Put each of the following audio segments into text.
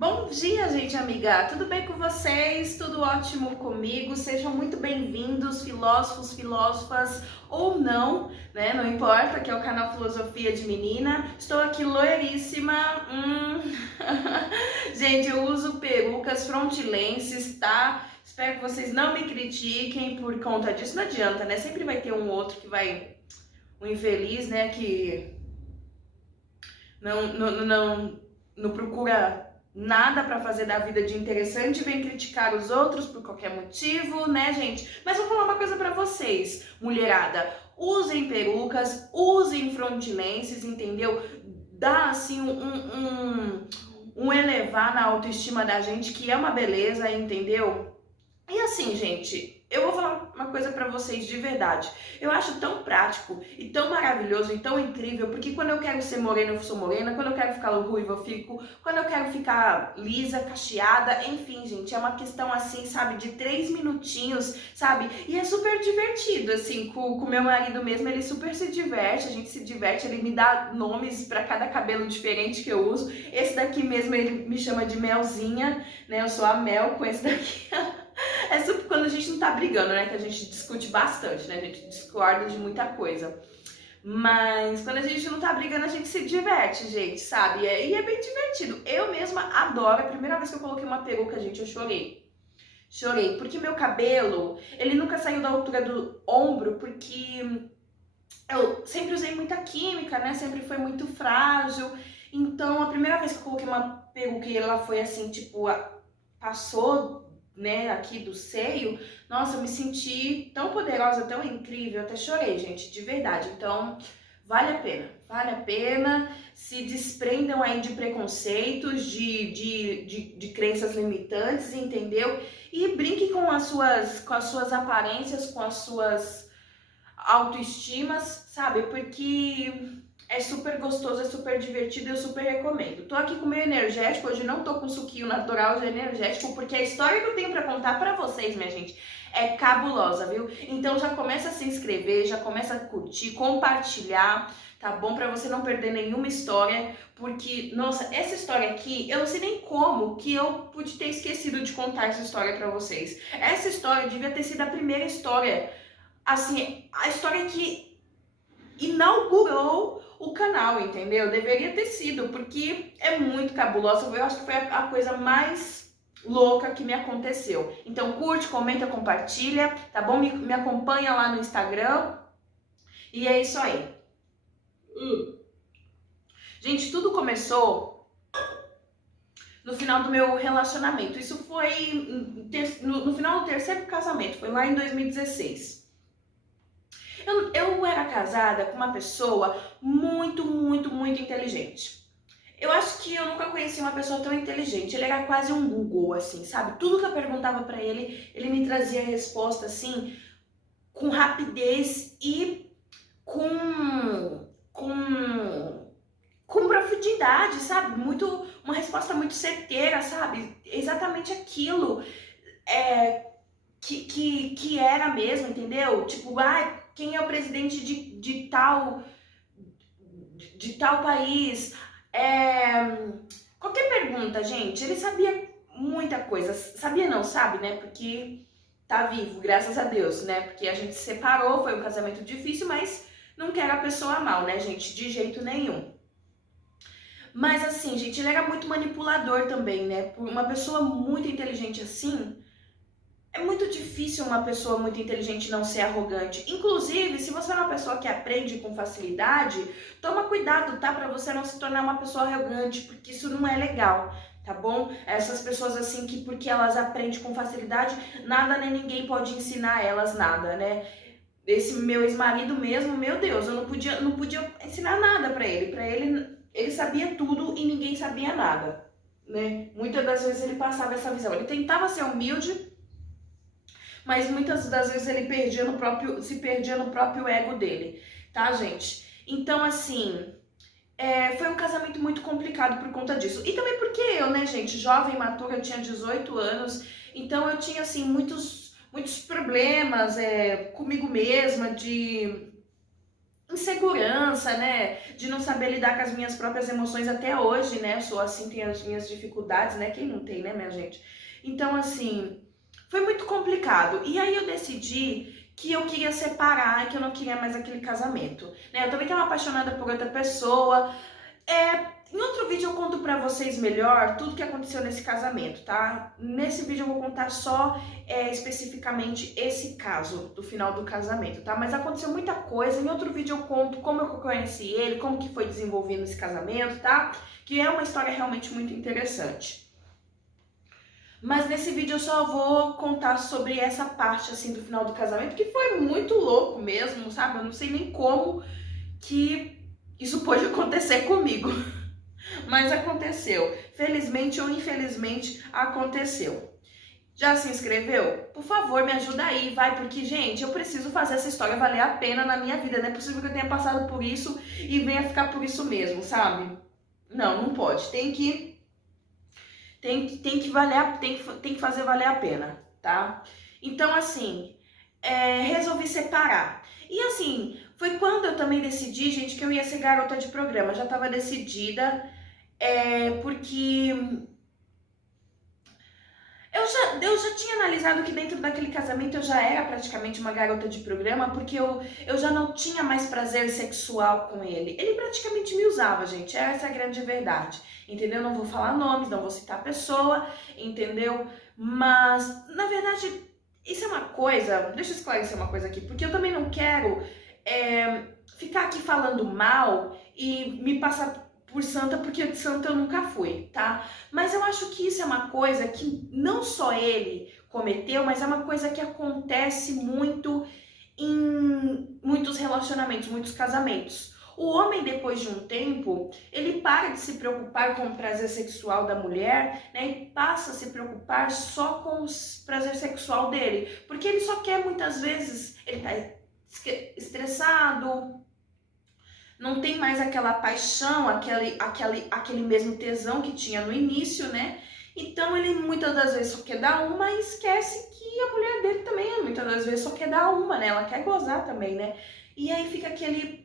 Bom dia, gente amiga! Tudo bem com vocês? Tudo ótimo comigo? Sejam muito bem-vindos, filósofos, filósofas ou não, né? Não importa, aqui é o canal Filosofia de Menina. Estou aqui loiríssima. Gente, eu uso perucas frontilenses, tá? Espero que vocês não me critiquem por conta disso. Não adianta, né? Sempre vai ter um outro que vai... Um infeliz, né? Que não procura nada pra fazer da vida de interessante, vem criticar os outros por qualquer motivo, né, gente? Mas vou falar uma coisa pra vocês, mulherada. Usem perucas, usem frontilenses, entendeu? Dá, assim, um elevar na autoestima da gente, que é uma beleza, entendeu? E assim, gente, eu vou falar uma coisa pra vocês de verdade. Eu acho tão prático e tão maravilhoso e tão incrível, porque quando eu quero ser morena, eu sou morena, quando eu quero ficar ruiva, eu fico, quando eu quero ficar lisa, cacheada, enfim, gente, é uma questão assim, sabe, de 3 minutinhos, sabe? E é super divertido, assim, com o meu marido mesmo, ele super se diverte, a gente se diverte, ele me dá nomes pra cada cabelo diferente que eu uso. Esse daqui mesmo, ele me chama de Melzinha, né? Eu sou a Mel com esse daqui. É super quando a gente não tá brigando, né? Que a gente discute bastante, né? A gente discorda de muita coisa. Mas quando a gente não tá brigando, a gente se diverte, gente, sabe? E é bem divertido. Eu mesma adoro. A primeira vez que eu coloquei uma peruca, gente, eu chorei. Chorei, porque meu cabelo, ele nunca saiu da altura do ombro, porque eu sempre usei muita química, né? Sempre foi muito frágil. Então, a primeira vez que eu coloquei uma peruca e ela foi assim, tipo, passou, né, aqui do seio, nossa, eu me senti tão poderosa, tão incrível, até chorei, gente, de verdade. Então, vale a pena, se desprendam aí de preconceitos, de crenças limitantes, entendeu? E brinque com as suas aparências, com as suas autoestimas, sabe? Porque é super gostoso, é super divertido e eu super recomendo. Tô aqui com o meu energético, hoje não tô com suquinho natural de energético, porque a história que eu tenho pra contar pra vocês, minha gente, é cabulosa, viu? Então já começa a se inscrever, já começa a curtir, compartilhar, tá bom? Pra você não perder nenhuma história, porque, nossa, essa história aqui, eu não sei nem como que eu pude ter esquecido de contar essa história pra vocês. Essa história devia ter sido a primeira história, assim, a história que inaugurou o canal, entendeu? Deveria ter sido, porque é muito cabulosa. Eu acho que foi a coisa mais louca que me aconteceu. Então curte, comenta, compartilha, tá bom? Me acompanha lá no Instagram. E é isso aí. Gente, tudo começou no final do meu relacionamento. Isso foi no final do terceiro casamento, foi lá em 2016. Eu era casada com uma pessoa muito inteligente. Eu acho que eu nunca conheci uma pessoa tão inteligente. Ele era quase um Google, assim, sabe? Tudo que eu perguntava pra ele, ele me trazia a resposta, assim, com rapidez e com profundidade, sabe? Uma resposta muito certeira, sabe? Exatamente aquilo que era mesmo, entendeu? Tipo, quem é o presidente de tal país? Qualquer pergunta, gente, ele sabia muita coisa. Sabia não, sabe, né? Porque tá vivo, graças a Deus, né? Porque a gente se separou, foi um casamento difícil, mas não quero a pessoa mal, né, gente? De jeito nenhum. Mas assim, gente, ele era muito manipulador também, né? Por uma pessoa muito inteligente assim, é muito difícil uma pessoa muito inteligente não ser arrogante. Inclusive, se você é uma pessoa que aprende com facilidade, toma cuidado, tá? Pra você não se tornar uma pessoa arrogante, porque isso não é legal, tá bom? Essas pessoas assim que porque elas aprendem com facilidade, nada nem ninguém pode ensinar elas nada, né? Esse meu ex-marido mesmo, meu Deus, eu não podia ensinar nada pra ele. Pra ele sabia tudo e ninguém sabia nada, né? Muitas das vezes ele passava essa visão. Ele tentava ser humilde, mas muitas das vezes ele se perdia no próprio ego dele, tá, gente? Então, assim, foi um casamento muito complicado por conta disso. E também porque eu, né, gente, jovem, matura, eu tinha 18 anos, então eu tinha, assim, muitos problemas comigo mesma, de insegurança, né, de não saber lidar com as minhas próprias emoções até hoje, né, sou assim, tenho as minhas dificuldades, né, quem não tem, né, minha gente? Então, assim, foi muito complicado, e aí eu decidi que eu queria separar, que eu não queria mais aquele casamento, né, eu também estava apaixonada por outra pessoa, em outro vídeo eu conto pra vocês melhor tudo que aconteceu nesse casamento, tá? Nesse vídeo eu vou contar só especificamente esse caso do final do casamento, tá? Mas aconteceu muita coisa, em outro vídeo eu conto como eu conheci ele, como que foi desenvolvendo esse casamento, tá? Que é uma história realmente muito interessante. Mas nesse vídeo eu só vou contar sobre essa parte, assim, do final do casamento, que foi muito louco mesmo, sabe? Eu não sei nem como que isso pode acontecer comigo. Mas aconteceu. Felizmente ou infelizmente aconteceu. Já se inscreveu? Por favor, me ajuda aí, vai, porque, gente, eu preciso fazer essa história valer a pena na minha vida. Não é possível que eu tenha passado por isso e venha ficar por isso mesmo, sabe? Não, não pode. Tem que valer, tem que fazer valer a pena, tá? Então, assim, resolvi separar. E assim, foi quando eu também decidi, gente, que eu ia ser garota de programa. Já estava decidida, porque eu já tinha analisado que dentro daquele casamento eu já era praticamente uma garota de programa, porque eu já não tinha mais prazer sexual com ele. Ele praticamente me usava, gente, essa é a grande verdade, entendeu? Não vou falar nomes, não vou citar a pessoa, entendeu? Mas, na verdade, isso é uma coisa, deixa eu esclarecer uma coisa aqui, porque eu também não quero ficar aqui falando mal e me passar por santa, porque de santa eu nunca fui, tá? Mas eu acho que isso é uma coisa que não só ele cometeu, mas é uma coisa que acontece muito em muitos relacionamentos, muitos casamentos. O homem, depois de um tempo, ele para de se preocupar com o prazer sexual da mulher, né, e passa a se preocupar só com o prazer sexual dele, porque ele só quer, muitas vezes, ele tá estressado, não tem mais aquela paixão, aquele mesmo tesão que tinha no início, né? Então ele muitas das vezes só quer dar uma e esquece que a mulher dele também muitas das vezes só quer dar uma, né? Ela quer gozar também, né? E aí fica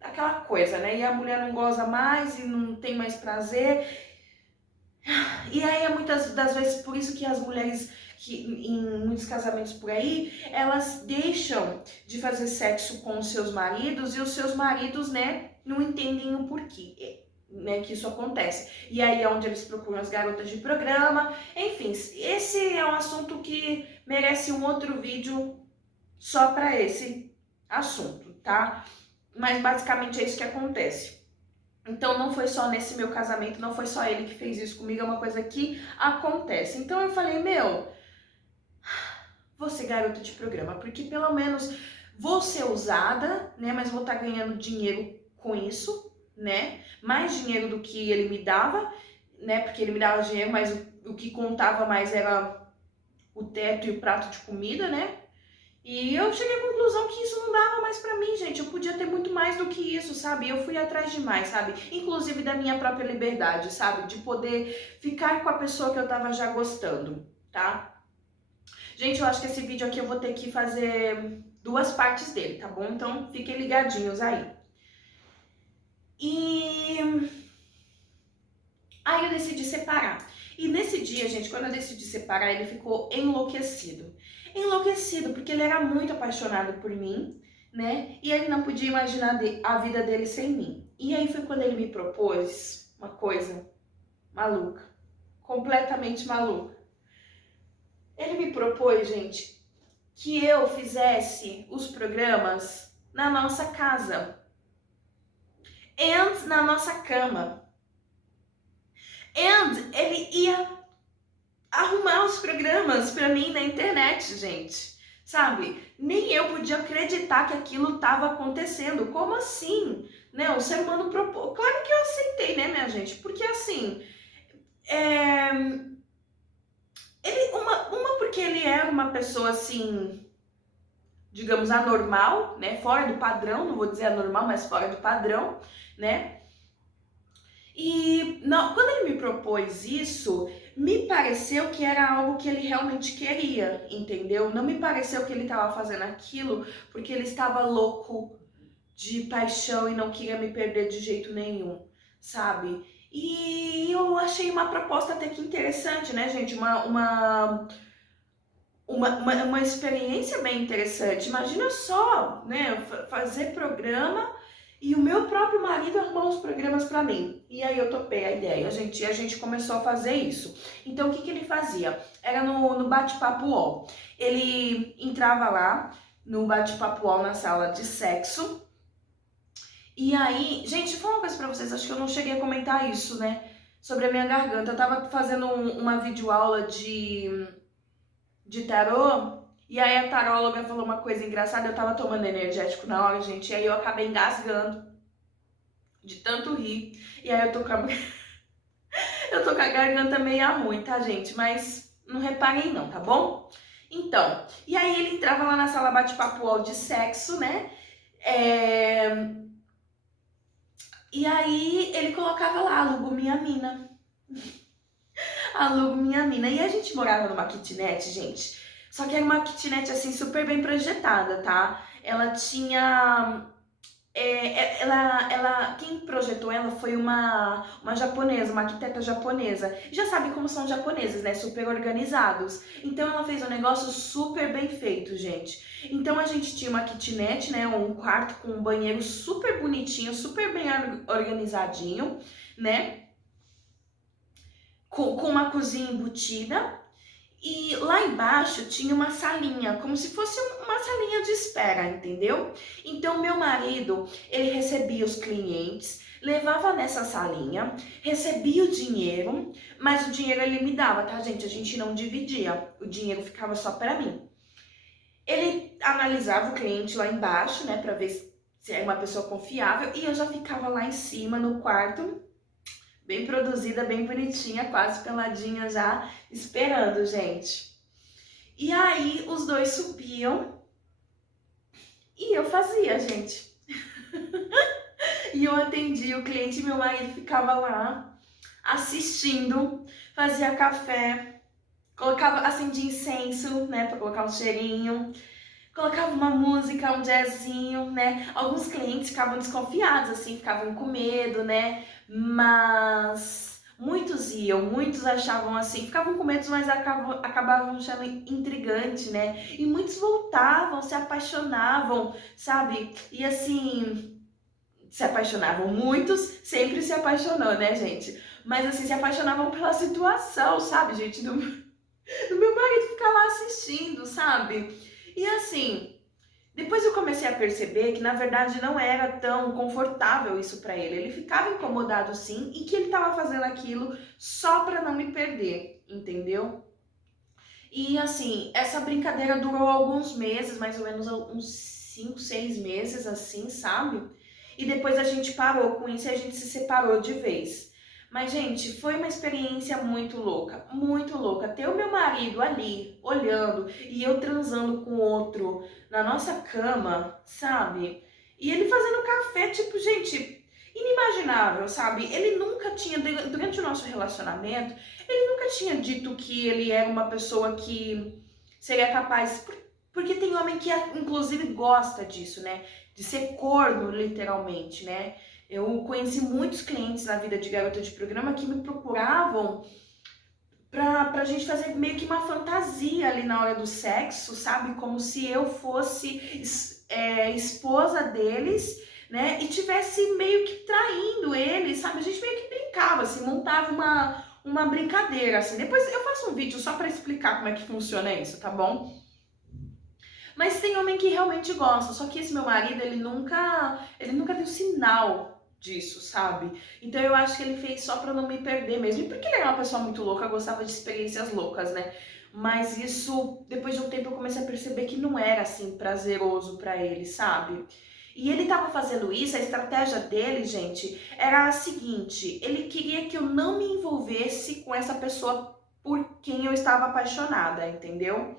aquela coisa, né? E a mulher não goza mais e não tem mais prazer. E aí é muitas das vezes por isso que as mulheres que em muitos casamentos por aí, elas deixam de fazer sexo com os seus maridos e os seus maridos, né, não entendem o porquê, né, que isso acontece. E aí é onde eles procuram as garotas de programa. Enfim, esse é um assunto que merece um outro vídeo só para esse assunto, tá? Mas basicamente é isso que acontece. Então não foi só nesse meu casamento, não foi só ele que fez isso comigo, é uma coisa que acontece. Então eu falei, vou ser garota de programa, porque pelo menos vou ser usada, né, mas vou estar ganhando dinheiro com isso, né, mais dinheiro do que ele me dava, né, porque ele me dava dinheiro, mas o que contava mais era o teto e o prato de comida, né. E eu cheguei à conclusão que isso não dava mais pra mim, gente. Eu podia ter muito mais do que isso, sabe? Eu fui atrás demais, sabe? Inclusive da minha própria liberdade, sabe? De poder ficar com a pessoa que eu tava já gostando, tá? Gente, eu acho que esse vídeo aqui eu vou ter que fazer 2 partes dele, tá bom? Então fiquem ligadinhos aí. E aí eu decidi separar. E nesse dia, gente, quando eu decidi separar, ele ficou enlouquecido. Enlouquecido, porque ele era muito apaixonado por mim, né? E ele não podia imaginar a vida dele sem mim. E aí foi quando ele me propôs uma coisa maluca, completamente maluca. Ele me propôs, gente, que eu fizesse os programas na nossa casa. E na nossa cama. E ele ia arrumar os programas pra mim na internet, gente. Sabe? Nem eu podia acreditar que aquilo estava acontecendo. Como assim? Né? O ser humano propôs. Claro que eu aceitei, né, minha gente? Porque assim... porque ele era uma pessoa assim... digamos, anormal, né? Fora do padrão, não vou dizer anormal, mas fora do padrão, né? E quando ele me propôs isso, me pareceu que era algo que ele realmente queria, entendeu? Não me pareceu que ele estava fazendo aquilo porque ele estava louco de paixão e não queria me perder de jeito nenhum, sabe? E eu achei uma proposta até que interessante, né, gente? Uma experiência bem interessante. Imagina só, né? Fazer programa e o meu próprio marido arrumar os programas para mim. E aí eu topei a ideia, a gente começou a fazer isso. Então o que ele fazia? Era no bate-papo UOL. Ele entrava lá no bate-papo UOL na sala de sexo. E aí, gente, vou falar uma coisa pra vocês, acho que eu não cheguei a comentar isso, né? Sobre a minha garganta. Eu tava fazendo uma videoaula de tarô, e aí a taróloga falou uma coisa engraçada, eu tava tomando energético na hora, gente, e aí eu acabei engasgando de tanto rir, e aí eu tô com a, eu tô com a garganta meio ruim, tá, gente? Mas não reparem não, tá bom? Então, e aí ele entrava lá na sala bate-papo de sexo, né? E aí ele colocava lá, alugo minha mina. Alugo minha mina. E a gente morava numa kitnet, gente. Só que era uma kitnet, assim, super bem projetada, tá? Ela tinha... quem projetou ela foi uma japonesa, uma arquiteta japonesa. E já sabe como são os japoneses, né? Super organizados. Então ela fez um negócio super bem feito, gente. Então a gente tinha uma kitnet, né? Um quarto com um banheiro super bonitinho, super bem organizadinho, né? Com uma cozinha embutida. E lá embaixo tinha uma salinha, como se fosse uma salinha de espera, entendeu? Então meu marido, ele recebia os clientes, levava nessa salinha, recebia o dinheiro, mas o dinheiro ele me dava, tá, gente? A gente não dividia, o dinheiro ficava só para mim. Ele analisava o cliente lá embaixo, né, para ver se é uma pessoa confiável, e eu já ficava lá em cima no quarto, bem produzida, bem bonitinha, quase peladinha já, esperando, gente. E aí os dois subiam e eu fazia, gente. E eu atendia o cliente e meu marido ficava lá assistindo, fazia café, colocava, acendia incenso, né, para colocar um cheirinho. Colocava uma música, um jazzinho, né? Alguns clientes ficavam desconfiados, assim, ficavam com medo, né? Mas muitos iam, muitos achavam assim, ficavam com medo, mas acabavam achando intrigante, né? E muitos voltavam, se apaixonavam, sabe? E assim, se apaixonavam. Muitos sempre se apaixonou, né, gente? Mas assim, se apaixonavam pela situação, sabe, gente? Do meu marido ficar lá assistindo, sabe? E assim, depois eu comecei a perceber que na verdade não era tão confortável isso pra ele. Ele ficava incomodado sim e que ele tava fazendo aquilo só pra não me perder, entendeu? E assim, essa brincadeira durou alguns meses, mais ou menos uns 5, 6 meses assim, sabe? E depois a gente parou com isso e a gente se separou de vez. Mas, gente, foi uma experiência muito louca, muito louca. Ter o meu marido ali, olhando, e eu transando com outro na nossa cama, sabe? E ele fazendo café, tipo, gente, inimaginável, sabe? Ele nunca tinha, durante o nosso relacionamento, ele nunca tinha dito que ele era uma pessoa que seria capaz... Porque tem homem que, inclusive, gosta disso, né? De ser corno, literalmente, né? Eu conheci muitos clientes na vida de garota de programa que me procuravam pra gente fazer meio que uma fantasia ali na hora do sexo, sabe? Como se eu fosse esposa deles, né? E tivesse meio que traindo eles, sabe? A gente meio que brincava, assim, montava uma brincadeira, assim. Depois eu faço um vídeo só pra explicar como é que funciona isso, tá bom? Mas tem homem que realmente gosta, só que esse meu marido, ele nunca deu sinal disso, sabe? Então eu acho que ele fez só pra não me perder mesmo. E porque ele era uma pessoa muito louca, gostava de experiências loucas, né? Mas isso, depois de um tempo, eu comecei a perceber que não era assim prazeroso pra ele, sabe? E ele tava fazendo isso, a estratégia dele, gente, era a seguinte: ele queria que eu não me envolvesse com essa pessoa por quem eu estava apaixonada, entendeu?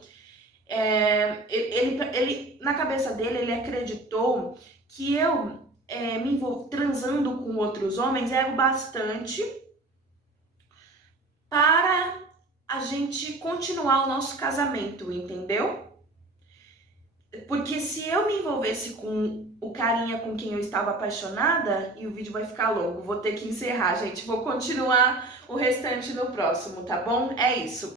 Ele, na cabeça dele, ele acreditou que eu me envolvo transando com outros homens era o bastante para a gente continuar o nosso casamento, entendeu? Porque se eu me envolvesse com o carinha com quem eu estava apaixonada, e o vídeo vai ficar longo, vou ter que encerrar, gente. Vou continuar o restante no próximo, tá bom? É isso.